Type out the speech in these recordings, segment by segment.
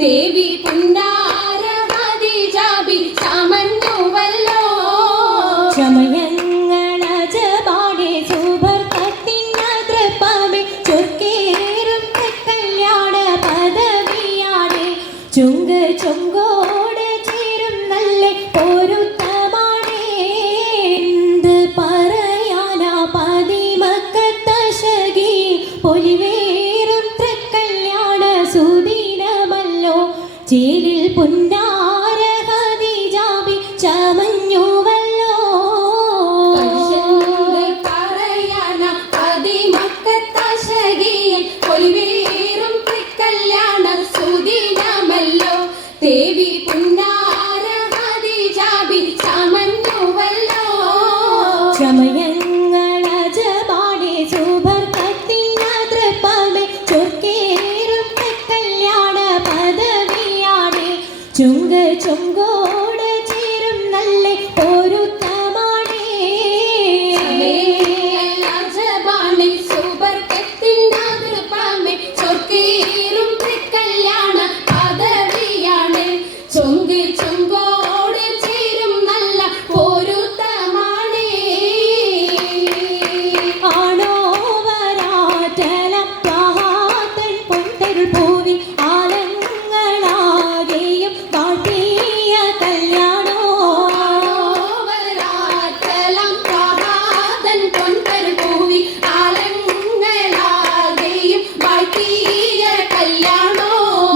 ദേവി പുന്നാര ഹദിജാബി ചമഞ്ഞുവല്ലോ ചമയങ്ങളജപാടെ സുബർക്കത്തിനതൃപ്പമേ ചൊർക്കേറും കല്യാണ പദവിയാടെ ചുങ്ക് ചുങ്കോട് ചേരും നല്ല പൊരുത്തമാണേ എന്ത് പറയാനാ പതിമക്കത്തശകി പൊലിവേറും തൃക്കല്യാണ സുദിനമല്ലോ ചേലിൽ പുന്നാര ഹദിജാബി ചമഞ്ഞുവല്ലോ പറയാനാ പതിമക്കത്തശകി പൊലിവേറും തൃക്കല്യാണ സുദിനമല്ലോ ദേവി പുന്നാര ഹദിജാബി ചമഞ്ഞുവല്ലോ ചമയങ്ങളജപാടെ സുബർക്കത്തിനതൃപ്പമേ ചൊർക്കേറും കല്യാണ പദവിയാടെ ചുങ്ക് ചുങ്കോട് ചേരും നല്ല പൊരുത്തമാണേ ജബാണി സുബർക്കത്തിനതൃപ്പമേ ചൊർക്കേറും തൃക്കല്യാണ പദവിയാണ് ചുങ്ക് ചുങ്കോട് ചേരും നല്ല പൊരുത്തമാണേ ആണോ വരാറ്റല പാഹാത്തൻ പൊൻതരുൾ പൂവിൽ ആലങ്ങളാകെയും വാട്ടിയ കല്യാണോ വരാറ്റലം പ്രഭാതൻ പൊൻതരുപൂവി ആലങ്ങളാകെയും വാഴ്ത്തിയ കല്യാണോ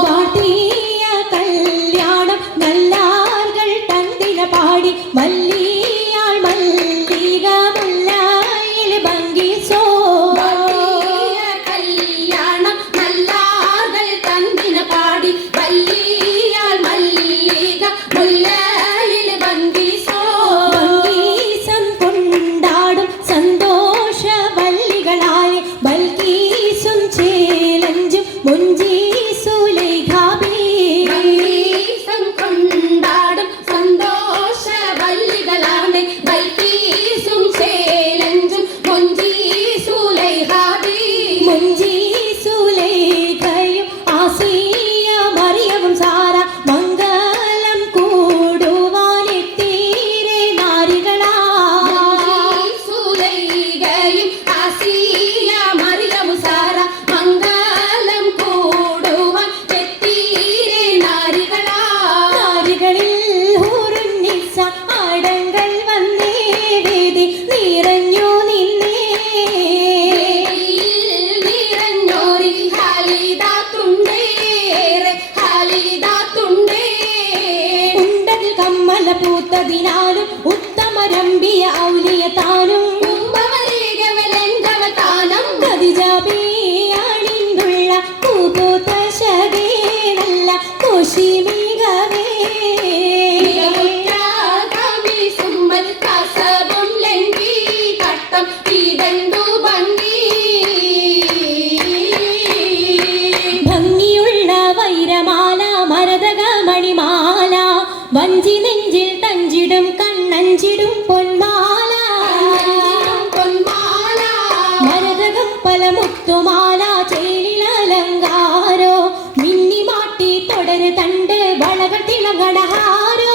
വാട്ടിയ കല്യാണം നല്ലാർകൾ തന്തിന പാടി മല്ലിയാൾ മല്ലിക മുല്ലായിൽ ഭംഗിസോ വാഴ്ത്തിയ കല്യാണം നല്ലാകൾ തന്തിന പാടി വല്ലിയാൾ മല്ലിക മുല്ലയിൽ ഭംഗിസോ ഭംഗീസം കൊണ്ടാടും സന്തോഷവല്ലികളായ ബൽക്കീസും ചേലഞ്ചും മുഞ്ചീസുലൈഖാബി ഭംഗീസം കൊണ്ടാടും സന്തോഷവല്ലികളാണ് ബൽക്കീസും ചേലഞ്ചും മുഞ്ചീസുലൈഖാബി മുഞ്ചീസുലൈഖയും ആസിയ മറിയവും സാര മംഗലം കൂടുവാനെത്തീരെ നാരികളാ സുലൈഖയും ആസിയ മറിയവും സാര മംഗലം കൂടുവാൻ എത്തീരെ നാരികളാ നാരികളിൽ ഹൂറുന്നിസ അടങ്കൽ വന്നേ വേദി നിറഞ്ഞു നിന്നേ നിറഞ്ഞോരി ഹാലിദാത്തുണ്ടേറെ ഹാലിദാത്തുണ്ടേ ഉണ്ടതിൽ കമ്മല പൂത്തതിനാലും ഉത്തമരമ്പിയ ഔലിയ താനും കുംഭവരേഖവലങ്കവതാനം ഖദിജാബിയാണിന്നുള്ള പൂപൂത്ത ശകേ നല്ല കോശിമികവേ മികവുറ്റാകാമി സുമ്മൽ കസബും ലംഘി കട്ടം ഇതണ്ടു ഭംഗി ഭംഗിയുള്ള വൈരമാല മരതക മണിമാല വഞ്ചി നെഞ്ചിൽ തഞ്ചിടും കണ്ണഞ്ചിടും പൊന്മാല പൊന്മാല മരതകം പല മുത്തുമാല ചേലിലലങ്കാരോ മിന്നി മാട്ടി തുടര് തണ്ട് വളകൾ തിളങ്ങണഹാരോ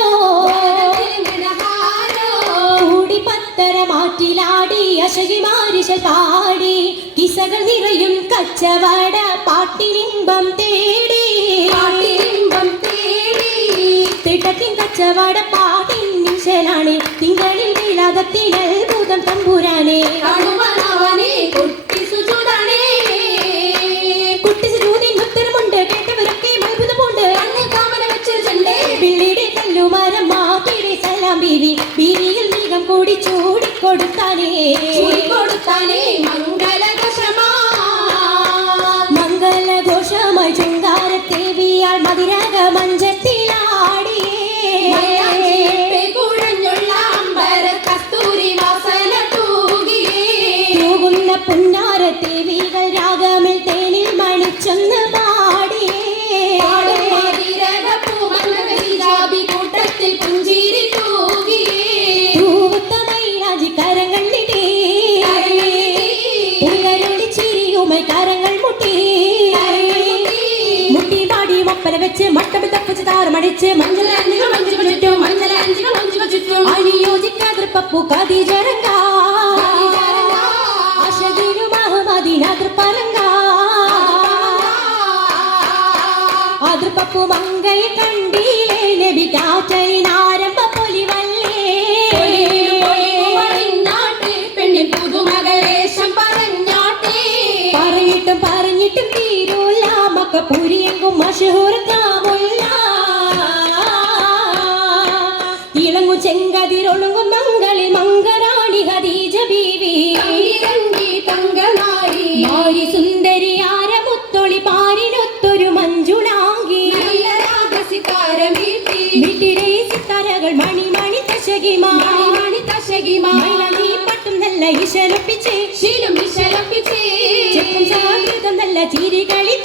കൂടി പത്തര മാറ്റിലാടി അശകി മാരിശൽ പാടി കിസകൾ നിറയും കച്ചവട പാട്ടിനിമ്പം തേടി തിട്ടത്തിൻ കച്ചവട പാട്ടിൻ നിശലാണ് തിങ്കളിൽ നീലാകത്തിൽ അത്ഭുതം തമ്പുരാനെ കുട്ടി സുജൂദിൻ ഉത്തരമുണ്ട് കേട്ടവരൊക്കെ അത്ഭുതമുണ്ട് പിള്ളിയുടെ കല്ലുമരം മാറ്റിയുടെ സലാം ബീവി ബീവിയിൽ നീകം കൂടി ചൂടിക്കൊടുത്താനേ മംഗളഘോഷമായി ചുങ്കാരത്തേവിയാൾ മതിരക മഞ്ചത്തിലാടിയേ തൂകുന്ന പുന്നാരത്തേവികൾ രാഗമിൽ തേനിൽ മണിച്ചൊന്ന് പാടിയേ കൂട്ടത്തിൽ പുഞ്ചിരി തൂകിയേ തൂവത്തമൈരാജി കരങ്ങളിടേ വെച്ച് മട്ടം തപ്പിച്ച് താറമടിച്ച് മഞ്ചലാഞ്ചികൾ മഞ്ചികൾ ചുറ്റും മഞ്ചലാഞ്ചികൾ മഞ്ചികൾ ചുറ്റും അണിയോജിക്കാതിർ പപ്പു കതിജരങ്ക അശദിനു മഹമദിനാതിർ പറങ്ക അതിർ പപ്പു മങ്കൈ കണ്ടീലേ നബി കാറ്റലിനാരംഭ പൊലിവല്ലേ പറഞ്ഞാട്ടെ പെണ്ണിൻ പുതുമകളേശം പറഞ്ഞാട്ടെ പറഞ്ഞിട്ടും തീരൂല മക്കപ്പുരിയെങ്കും മഷഹൂർ കാമുല്ല ഇളങ്ങു ചെങ്കതിരൊളുങ്ങും മംഗളിൽ മംഗറാണി ഖദീജ ബീവി തങ്കനാരി മാരി സുന്ദരി ആരമുത്തൊളി പാരിനൊത്തൊരു മഞ്ജുളാങ്കി സിതാരമീട്ടി വീട്ടിലെ സിത്താരകൾ മണി തശകിമാ മണി തശകിമാ മൈലി പട്ടും നല്ല ഇശലൊപ്പിച്ച് ശീലും വിശലപ്പിച്ചേ ചെക്കും സാകൃതം നല്ല ചിരികളി